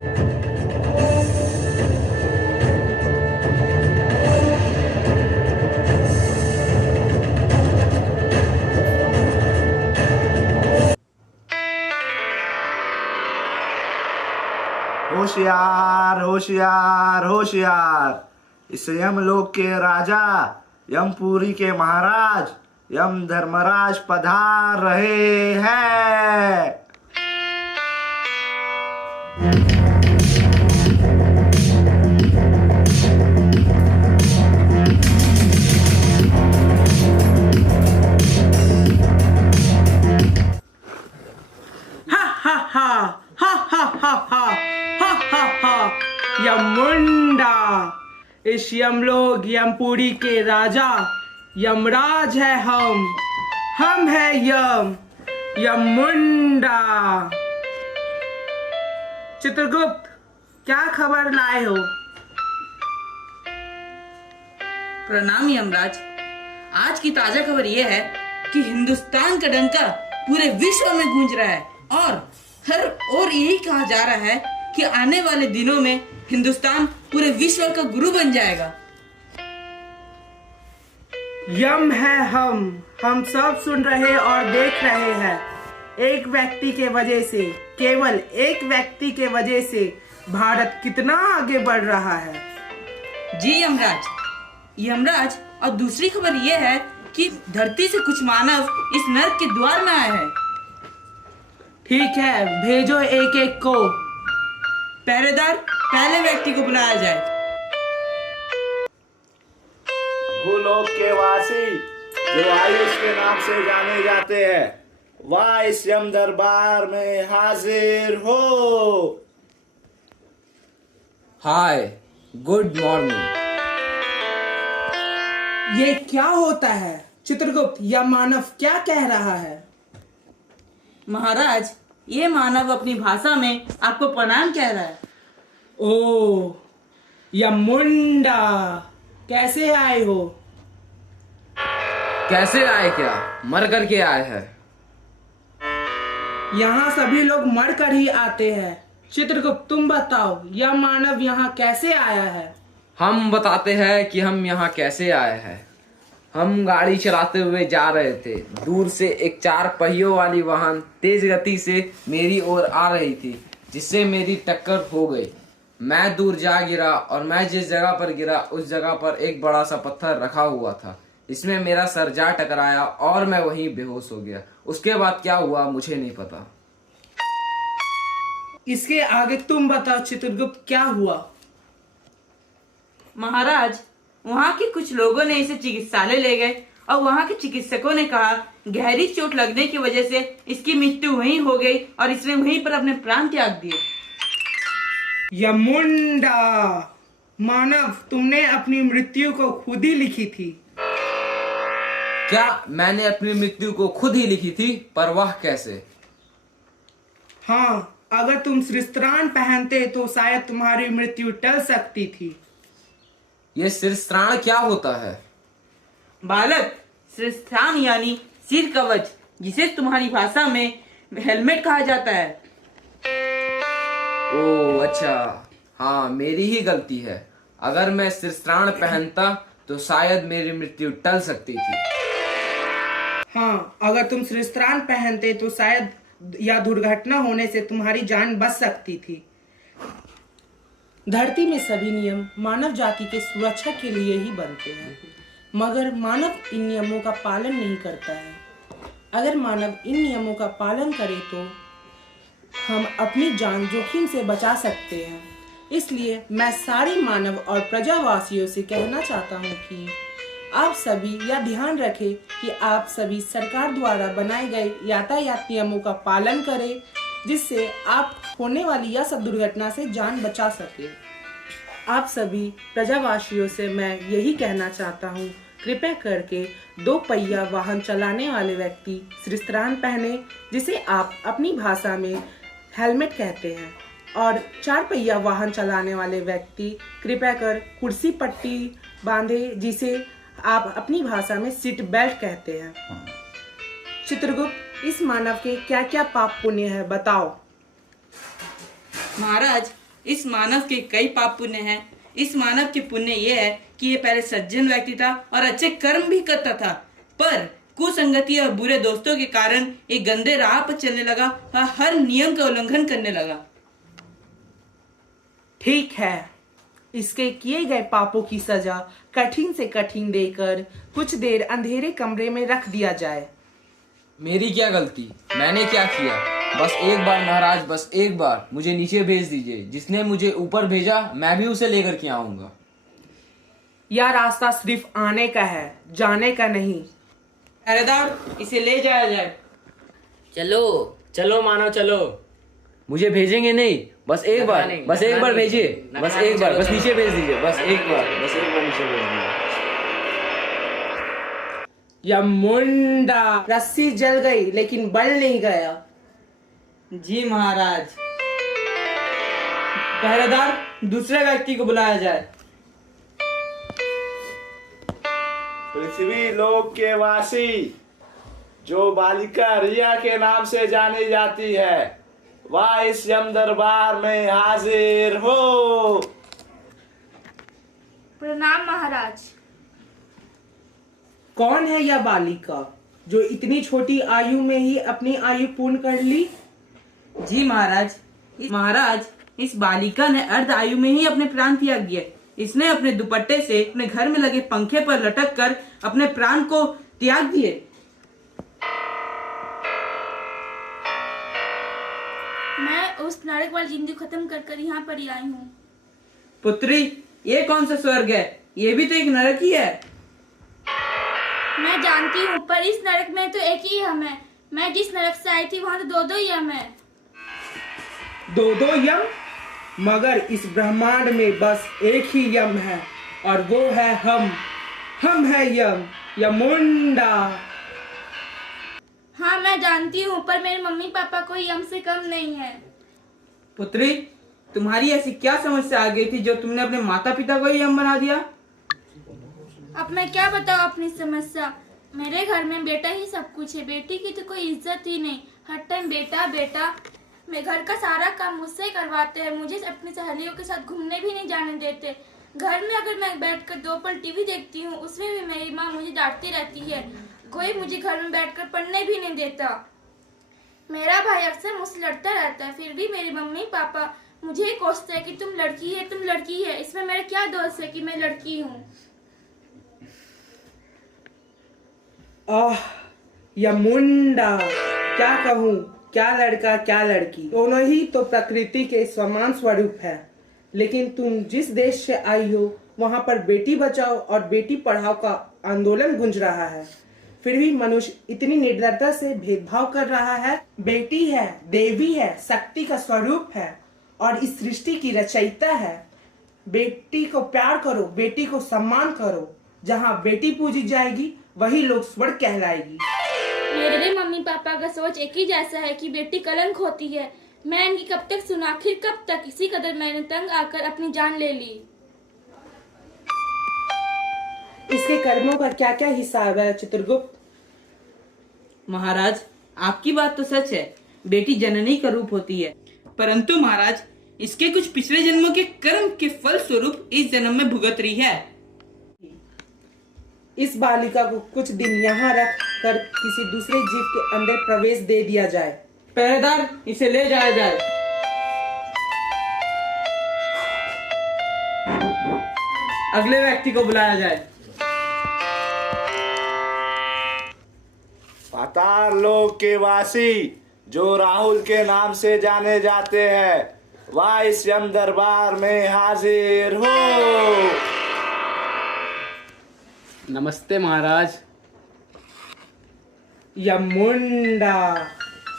होशियार होशियार होशियार। इस यमलोक के राजा, यमपुरी के महाराज, यम धर्मराज पधार रहे हैं। हा हा हा हा हा हा हा हा हा हा। यमुंडा, इस यमलोक यमपुरी के राजा यमराज है हम है यमुंडा। चित्रगुप्त, क्या खबर लाए हो? प्रणाम यमराज। आज की ताजा खबर यह है कि हिंदुस्तान का डंका पूरे विश्व में गूंज रहा है और हर ओर यही कहा जा रहा है कि आने वाले दिनों में हिंदुस्तान पूरे विश्व का गुरु बन जाएगा। यम है हम सब सुन रहे और देख रहे हैं। एक व्यक्ति के वजह से, केवल एक व्यक्ति के वजह से भारत कितना आगे बढ़ रहा है। जी यमराज, और दूसरी खबर यह है कि धरती से कुछ मानव इस नर्क के द्वार में आए हैं। ठीक है, भेजो एक एक को। पहरेदार, पहले व्यक्ति को बुलाया जाए। भूलोक के वासी जो आयुष के नाम से जाने जाते हैं, वह इस यम दरबार में हाजिर हो। हाय, गुड मॉर्निंग। ये क्या होता है? चित्रगुप्त, यह मानव क्या कह रहा है? महाराज, ये मानव अपनी भाषा में आपको प्रणाम कह रहा है। ओ यमुंडा, कैसे आए हो? कैसे आए? क्या मर करके आए हैं? यहाँ सभी लोग मर कर ही आते हैं। चित्रगुप्त, तुम बताओ, यह मानव यहाँ कैसे आया है? हम बताते हैं कि हम यहाँ कैसे आए हैं। हम गाड़ी चलाते हुए जा रहे थे। दूर से एक 4 पहियों वाली वाहन तेज गति से मेरी ओर आ रही थी, जिससे मेरी टक्कर हो गई। मैं दूर जा गिरा और मैं जिस जगह पर गिरा उस जगह पर एक बड़ा सा पत्थर रखा हुआ था। इसमें मेरा सर जा टकराया और मैं वहीं बेहोश हो गया। उसके बाद क्या हुआ मुझे नहीं पता। इसके आगे तुम बताओ चित्रगुप्त, क्या हुआ? महाराज, वहाँ के कुछ लोगों ने इसे चिकित्सालय ले गए और वहाँ के चिकित्सकों ने कहा गहरी चोट लगने की वजह से इसकी मृत्यु वहीं हो गई और इसने वहीं पर अपने प्राण त्याग दिए। यमुंडा, मानव, तुमने अपनी मृत्यु को खुद ही लिखी थी। क्या मैंने अपनी मृत्यु को खुद ही लिखी थी? पर वह कैसे? हाँ, अगर तुम सिरस्त्राण पहनते तो शायद तुम्हारी मृत्यु टल सकती थी। ये सिरस्त्राण क्या होता है? बालक, सिरस्त्राण यानी सिर कवच, जिसे तुम्हारी भाषा में हेलमेट कहा जाता है। ओह अच्छा, हाँ मेरी ही गलती है। अगर मैं सिरस्त्राण पहनता तो शायद मेरी मृत्यु टल सकती थी। हाँ, अगर तुम सिरस्त्राण पहनते तो शायद या दुर्घटना होने से तुम्हारी जान बच सकती थी। धरती में सभी नियम मानव जाति के सुरक्षा के लिए ही बनते हैं, मगर मानव इन नियमों का पालन नहीं करता है। अगर मानव इन नियमों का पालन करे तो हम अपनी जान जोखिम से बचा सकते हैं। इसलिए मैं सारे मानव और प्रजावासियों से कहना चाहता हूँ कि आप सभी यह ध्यान रखें कि आप सभी सरकार द्वारा बनाए गए यातायात नियमों का पालन करें, जिससे आप होने वाली यह सब दुर्घटना से जान बचा सके। आप सभी प्रजावासियों से मैं यही कहना चाहता हूँ, कृपया करके 2 पहिया वाहन चलाने वाले व्यक्ति सिरस्त्राण पहने, जिसे आप अपनी भाषा में हेलमेट कहते हैं, और 4 पहिया वाहन चलाने वाले व्यक्ति कृपया कर कुर्सी पट्टी बांधे, जिसे आप अपनी भाषा में सीट बेल्ट कहते हैं। चित्रगुप्त, इस मानव के क्या क्या पाप पुण्य है बताओ। महाराज, इस मानव के कई पाप पुण्य हैं। इस मानव के पुण्य ये है कि ये पहले सज्जन व्यक्ति था और अच्छे कर्म भी करता था, पर कुसंगति और बुरे दोस्तों के कारण एक गंदे राह पर चलने लगा और हर नियम का उल्लंघन करने लगा। ठीक है, इसके किए गए पापों की सजा कठिन से कठिन देकर कुछ देर अंधेरे कमरे में रख दिया जाए। मेरी क्या गलती, मैंने क्या किया? बस एक बार महाराज, बस एक बार मुझे नीचे भेज दीजिए। जिसने मुझे ऊपर भेजा मैं भी उसे लेकर के आऊंगा। यह रास्ता सिर्फ आने का है, जाने का नहीं। पहरेदार, इसे ले जाया जाए। चलो चलो मानव चलो। मुझे भेजेंगे नहीं, बस एक बार, बस एक बार भेजिए, बस एक बार, बस नीचे भेज दीजिए, बस एक बार, बस एक बार नीचे भेज दीजिए। या मुंडा, रस्सी जल गई लेकिन बल नहीं गया। जी महाराज। पहरेदार, दूसरे व्यक्ति को बुलाया जाए। पृथ्वी लोक के वासी, जो बालिका रिया के नाम से जानी जाती है, वह इस यम दरबार में हाजिर हो। प्रणाम महाराज। कौन है यह बालिका जो इतनी छोटी आयु में ही अपनी आयु पूर्ण कर ली? जी महाराज, इस बालिका ने अर्ध आयु में ही अपने प्राण त्याग दिए। इसने अपने दुपट्टे से अपने घर में लगे पंखे पर लटक कर अपने प्राण को त्याग दिए। मैं उस नरक वाली जिंदगी खत्म कर कर यहाँ पर ही आई हूँ। पुत्री, ये कौन सा स्वर्ग है? ये भी तो एक नरक ही है। मैं जानती हूँ, पर इस नरक में तो एक ही यम है। मैं जिस नरक से आई थी वहाँ तो दो दो यम है। दो दो यम? मगर इस ब्रह्मांड में बस एक ही यम है, और वो है हम है यम, यमुंडा। हाँ मैं जानती हूँ, पर मेरे मम्मी पापा कोई यम से कम नहीं है। पुत्री, तुम्हारी ऐसी क्या समस्या आ गई थी जो तुमने अपने माता पिता को यम बना दिया? अब मैं क्या बताऊँ अपनी समस्या। मेरे घर में बेटा ही सब कुछ है, बेटी की तो कोई इज्जत ही नहीं। हर टाइम बेटा बेटा। मैं घर का सारा काम मुझसे करवाते हैं, मुझे अपनी सहेलियों के साथ घूमने भी नहीं जाने देते। घर में अगर मैं बैठकर 2 पल टीवी देखती हूँ, उसमें भी मेरी माँ मुझे डांटती रहती है। कोई मुझे घर में बैठकर पढ़ने भी नहीं देता। मेरा भाई अक्सर मुझसे लड़ता रहता है, फिर भी मेरी मम्मी पापा मुझे ही कोसते हैं कि तुम लड़की है। इसमें मेरा क्या दोष है कि मैं लड़की हूँ। यमुंडा, क्या कहूँ, क्या लड़का क्या लड़की, दोनों ही तो प्रकृति के समान स्वरूप है। लेकिन तुम जिस देश से आई हो, वहाँ पर बेटी बचाओ और बेटी पढ़ाओ का आंदोलन गूंज रहा है, फिर भी मनुष्य इतनी निर्दयता से भेदभाव कर रहा है। बेटी है, देवी है, शक्ति का स्वरूप है और इस सृष्टि की रचयिता है। बेटी को प्यार करो, बेटी को सम्मान करो। जहाँ बेटी पूजी जाएगी वही लोग स्वर्ग कहलाएगी। मेरे मम्मी पापा का सोच एक ही जैसा है कि बेटी कलंक होती है। मैं इनकी कब तक सुना, आखिर कब तक। इसी कदर मैंने तंग आकर अपनी जान ले ली। इसके कर्मों का क्या क्या हिसाब है चित्रगुप्त? महाराज, आपकी बात तो सच है, बेटी जननी का रूप होती है, परंतु महाराज इसके कुछ पिछले जन्मों के कर्म के फल स्वरूप इस जन्म में भुगत रही है। इस बालिका को कुछ दिन यहाँ रख कर किसी दूसरे जीव के अंदर प्रवेश दे दिया जाए। पहरेदार, इसे ले जाया जाए। अगले व्यक्ति को बुलाया जाए। पाताल लोक के वासी, जो राहुल के नाम से जाने जाते हैं, वह इस यम दरबार में हाजिर हो। नमस्ते महाराज। यमुंडा,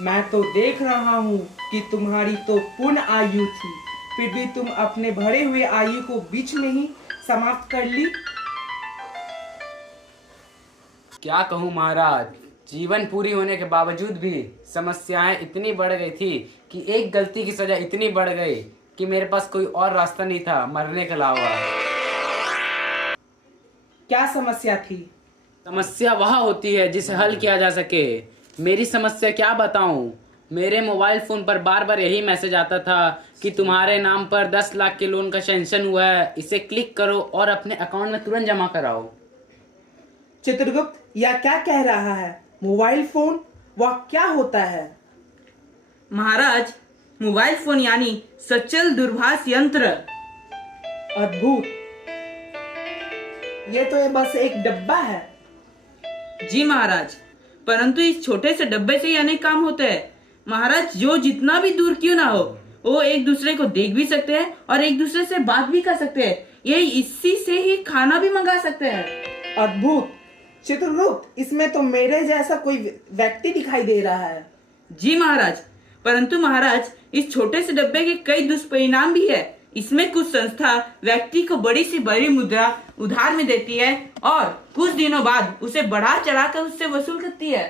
मैं तो देख रहा हूँ कि तुम्हारी तो पूर्ण आयु थी, फिर भी तुम अपने भरे हुए आयु को बीच में ही समाप्त कर ली। क्या कहूँ महाराज, जीवन पूरी होने के बावजूद भी समस्याएं इतनी बढ़ गई थी कि एक गलती की सजा इतनी बढ़ गई कि मेरे पास कोई और रास्ता नहीं था मरने के अलावा। क्या समस्या थी? समस्या वह होती है जिसे हल किया जा सके। मेरी समस्या क्या बताऊं, मेरे मोबाइल फ़ोन पर बार बार यही मैसेज आता था कि तुम्हारे नाम पर 10 लाख के लोन का सैंक्शन हुआ है, इसे क्लिक करो और अपने अकाउंट में तुरंत जमा कराओ। चित्रगुप्त यह क्या कह रहा है? मोबाइल फोन वह क्या होता है? महाराज, मोबाइल फोन यानी सचल दूरभाष यंत्र। अद्भुत। ये तो बस एक डब्बा है। जी महाराज, परंतु इस छोटे से डब्बे से ही अनेक काम होते हैं। महाराज, जो जितना भी दूर क्यों ना हो, वो एक दूसरे को देख भी सकते हैं और एक दूसरे से बात भी कर सकते हैं। ये इसी से ही खाना भी मंगा सकते हैं। अद्भुत। चित्रगुप्त, इसमें तो मेरे जैसा कोई व्यक्ति दिखाई दे रहा है। जी महाराज, परंतु महाराज, इस छोटे से डब्बे के कई दुष्परिणाम भी है। इसमें कुछ संस्था व्यक्ति को बड़ी से बड़ी मुद्रा उधार में देती है और कुछ दिनों बाद उसे बढ़ा चढ़ाकर उससे वसूल करती है।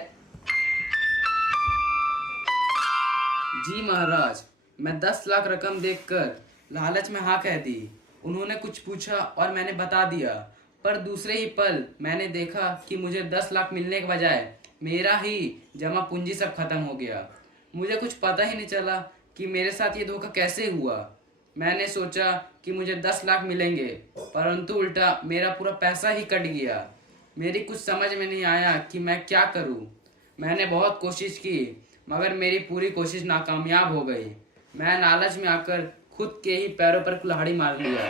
जी महाराज, मैं 10 लाख रकम देखकर लालच में हाँ कह दी। उन्होंने कुछ पूछा और मैंने बता दिया, पर दूसरे ही पल मैंने देखा कि मुझे 10 लाख मिलने के बजाय मेरा ही जमा पूंजी सब खत्म हो गया। मुझे कुछ पता ही नहीं चला कि मेरे साथ ये धोखा कैसे हुआ। मैंने सोचा कि मुझे 10 लाख मिलेंगे, परंतु उल्टा मेरा पूरा पैसा ही कट गया। मेरी कुछ समझ में नहीं आया कि मैं क्या करूं। मैंने बहुत कोशिश की, मगर मेरी पूरी कोशिश नाकामयाब हो गई। मैं लालच में आकर खुद के ही पैरों पर कुल्हाड़ी मार लिया।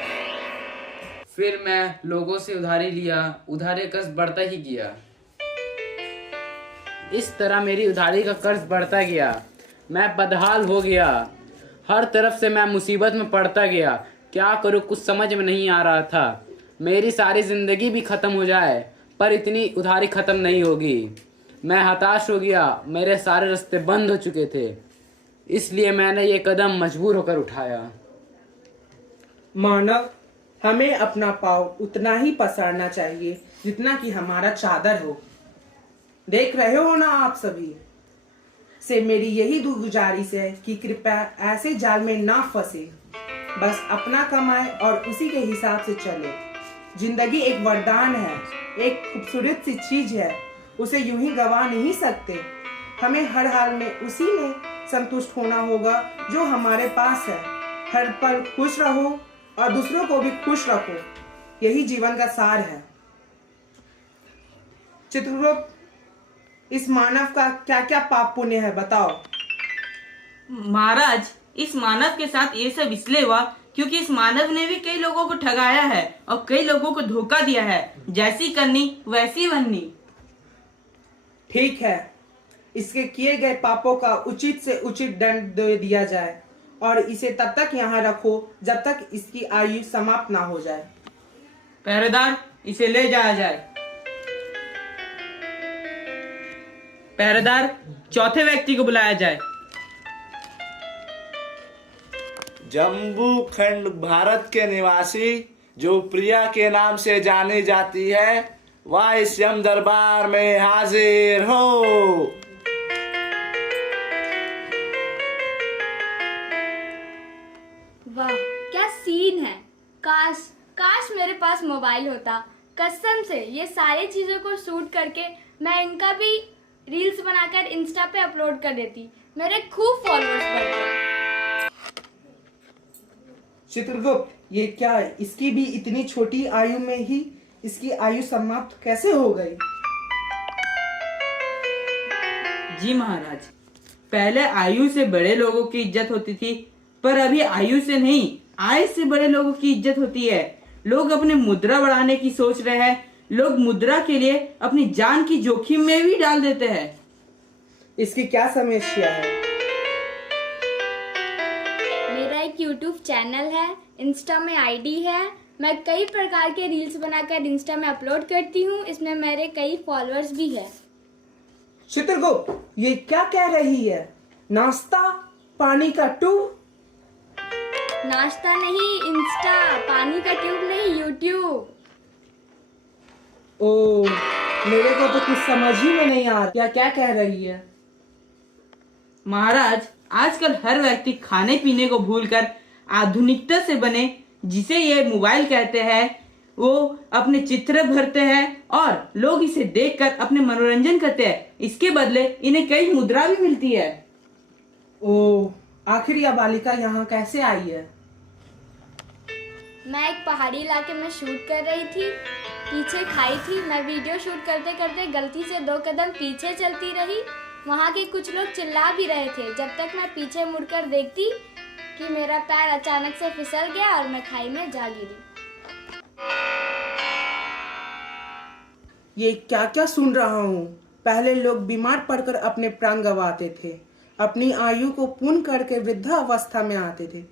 फिर मैं लोगों से उधारी लिया, उधारी का कर्ज बढ़ता ही गया। इस तरह मेरी उधारी का कर्ज बढ़ता गया। मैं बदहाल हो गया। हर तरफ से मैं मुसीबत में पड़ता गया। क्या करूं, कुछ समझ में नहीं आ रहा था। मेरी सारी जिंदगी भी खत्म हो जाए पर इतनी उधारी खत्म नहीं होगी। मैं हताश हो गया। मेरे सारे रास्ते बंद हो चुके थे, इसलिए मैंने ये कदम मजबूर होकर उठाया। मानव, हमें अपना पाँव उतना ही पसारना चाहिए जितना कि हमारा चादर हो। देख रहे हो ना आप सभी से मेरी यही गुजारिश है कि कृपया ऐसे जाल में ना फंसे। बस अपना कमाए और उसी के हिसाब से चले। जिंदगी एक वरदान है, एक खूबसूरत सी चीज है, उसे यूं ही गवा नहीं सकते। हमें हर हाल में उसी में संतुष्ट होना होगा जो हमारे पास है। हर पल खुश रहो और दूसरों को भी खुश रखो, यही जीवन का सार है। चित्रगुप्त, इस मानव का क्या क्या पाप पुण्य है बताओ। महाराज, इस मानव के साथ ये सब इसलिए हुआ क्योंकि इस मानव ने भी कई लोगों को ठगाया है और कई लोगों को धोखा दिया है। जैसी करनी वैसी बननी। ठीक है, इसके किए गए पापों का उचित से उचित दंड दे दिया जाए और इसे तब तक यहाँ रखो जब तक इसकी आयु समाप्त ना हो जाए। पहरेदार, इसे ले जाया जाए। पहरेदार, चौथे व्यक्ति को बुलाया जाए। जम्बू खंड भारत के निवासी जो प्रिया के नाम से जानी जाती है, वह इस यम दरबार में हाजिर हो। वाह, क्या सीन है। काश काश मेरे पास मोबाइल होता। कसम से ये सारी चीजों को शूट करके मैं इनका भी रील्स बनाकर इंस्टा पे अपलोड कर देती। मेरे खूब फॉलोअर्स बढ़ते। चित्रगुप्त, ये क्या, इसकी भी इतनी छोटी आयु में ही इसकी आयु समाप्त कैसे हो गई? जी महाराज, पहले आयु से बड़े लोगों की इज्जत होती थी, पर अभी आयु से नहीं, आय से बड़े लोगों की इज्जत होती है। लोग अपने मुद्रा बढ़ाने की सोच रहे हैं। लोग मुद्रा के लिए अपनी जान की जोखिम में भी डाल देते हैं। इसकी क्या समस्या है? मेरा एक YouTube चैनल है, इंस्टा में आईडी है। मैं कई प्रकार के रील्स बनाकर इंस्टा में अपलोड करती हूँ। इसमें मेरे कई फॉलोअर्स भी है। चित्रगुप्त, ये क्या कह रही है? नाश्ता पानी का ट्यूब? नाश्ता नहीं, इंस्टा, पानी का ट्यूब नहीं, यूट्यूब। ओ, मेरे को तो कुछ समझ ही में नहीं आ रहा। क्या कह रही है? महाराज, आजकल हर व्यक्ति खाने पीने को भूलकर आधुनिकता से बने, जिसे ये मोबाइल कहते हैं, वो अपने चित्र भरते हैं और लोग इसे देखकर अपने मनोरंजन करते हैं। इसके बदले इन्हें कई मुद्रा भी मिलती है। ओ, आखिर यह बालिका यहाँ कैसे आई है? मैं एक पहाड़ी इलाके में शूट कर रही थी, पीछे खाई थी। मैं वीडियो शूट करते करते गलती से 2 कदम पीछे चलती रही। वहाँ के कुछ लोग चिल्ला भी रहे थे। जब तक मैं पीछे मुड़कर देखती कि मेरा पैर अचानक से फिसल गया और मैं खाई में जा गिरी। ये क्या क्या सुन रहा हूँ? पहले लोग बीमार पड़कर अपने प्राण गंवाते थे, अपनी आयु को पूर्ण करके वृद्धावस्था में आते थे,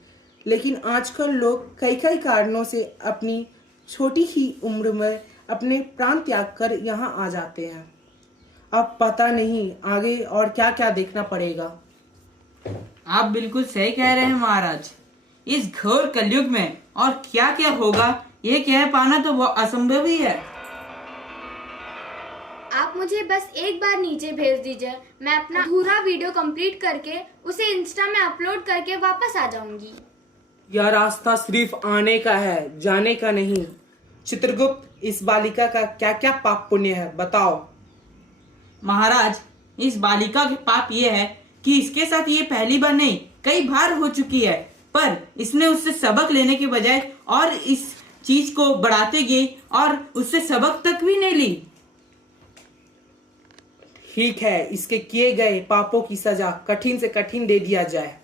लेकिन आजकल लोग कई कई कारणों से अपनी छोटी ही उम्र में अपने प्राण त्याग कर यहाँ आ जाते हैं। अब पता नहीं आगे और क्या क्या देखना पड़ेगा। आप बिल्कुल सही कह रहे हैं महाराज। इस घोर कलयुग में और क्या क्या होगा ये कह पाना तो वो असंभव ही है। आप मुझे बस एक बार नीचे भेज दीजिए, मैं अपना पूरा वीडियो कंप्लीट करके उसे इंस्टा में अपलोड करके वापस आ जाऊंगी। यह रास्ता सिर्फ आने का है, जाने का नहीं। चित्रगुप्त, इस बालिका का क्या क्या पाप पुण्य है, बताओ। महाराज, इस बालिका के पाप ये है कि इसके साथ ये पहली बार नहीं कई बार हो चुकी है, पर इसने उससे सबक लेने के बजाय और इस चीज को बढ़ाते गई और उससे सबक तक भी नहीं ली। ठीक है, इसके किए गए पापों की सजा कठिन से कठिन दे दिया जाए।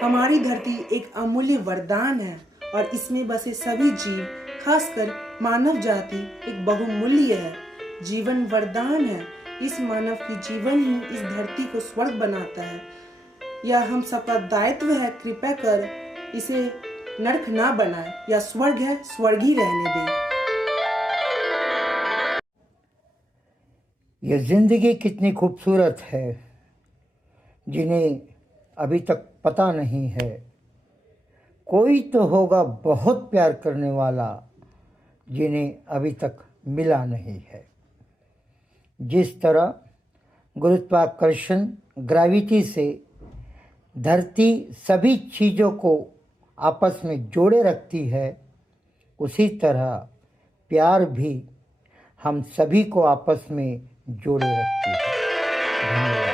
हमारी धरती एक अमूल्य वरदान है और इसमें बसे सभी जीव, खासकर मानव जाति एक बहुमूल्य है। जीवन वरदान है। इस मानव की जीवन ही इस धरती को स्वर्ग बनाता है। यह हम सबका दायित्व है। कृपया कर इसे नरक ना बनाए। यह स्वर्ग है, स्वर्ग ही रहने दें। यह जिंदगी कितनी खूबसूरत है, जिन्हें अभी तक पता नहीं है। कोई तो होगा बहुत प्यार करने वाला, जिन्हें अभी तक मिला नहीं है। जिस तरह गुरुत्वाकर्षण ग्रेविटी से धरती सभी चीज़ों को आपस में जोड़े रखती है, उसी तरह प्यार भी हम सभी को आपस में जोड़े रखती है। धन्यवाद।